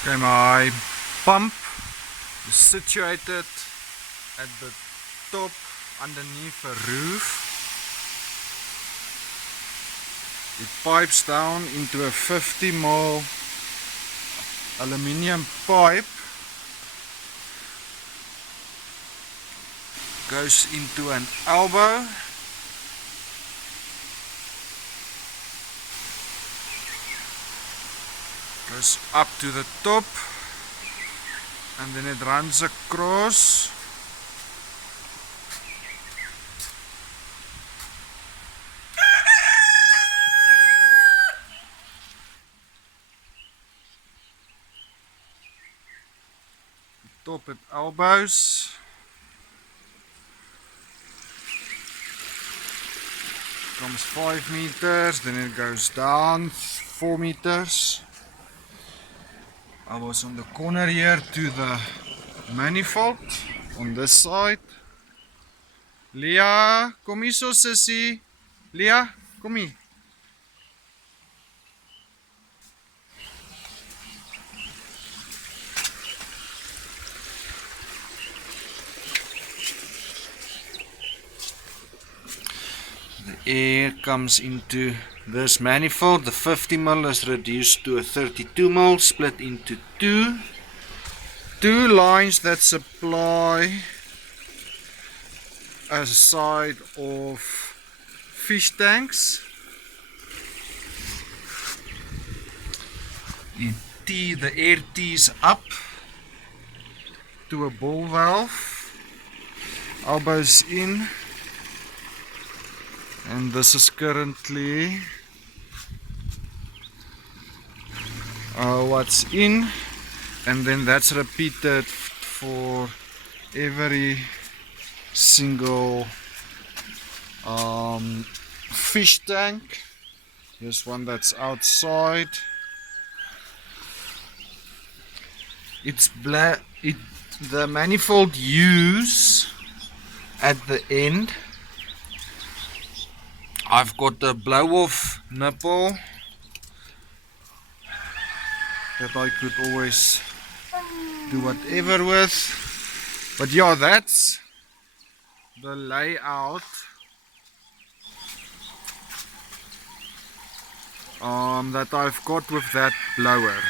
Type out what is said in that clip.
Okay, my pump is situated at the top underneath a roof. It pipes down into a 50 mm aluminium pipe, goes into an elbow, goes up to the top, and then it runs across. Top at elbows, comes 5 meters, then it goes down 4 meters. I was on the corner here to the manifold on this side. Leah, kom hier so sissie. Leah, kom hier. The air comes into this manifold. The 50 mm is reduced to a 32 mm, split into two lines that supply a side of fish tanks. The air tees up to a ball valve, elbows in, and this is currently what's in, and then that's repeated for every single fish tank. Here's one that's outside. It's black. The manifold use at the end, I've got a blow-off nipple that I could always do whatever with. But yeah, that's the layout that I've got with that blower.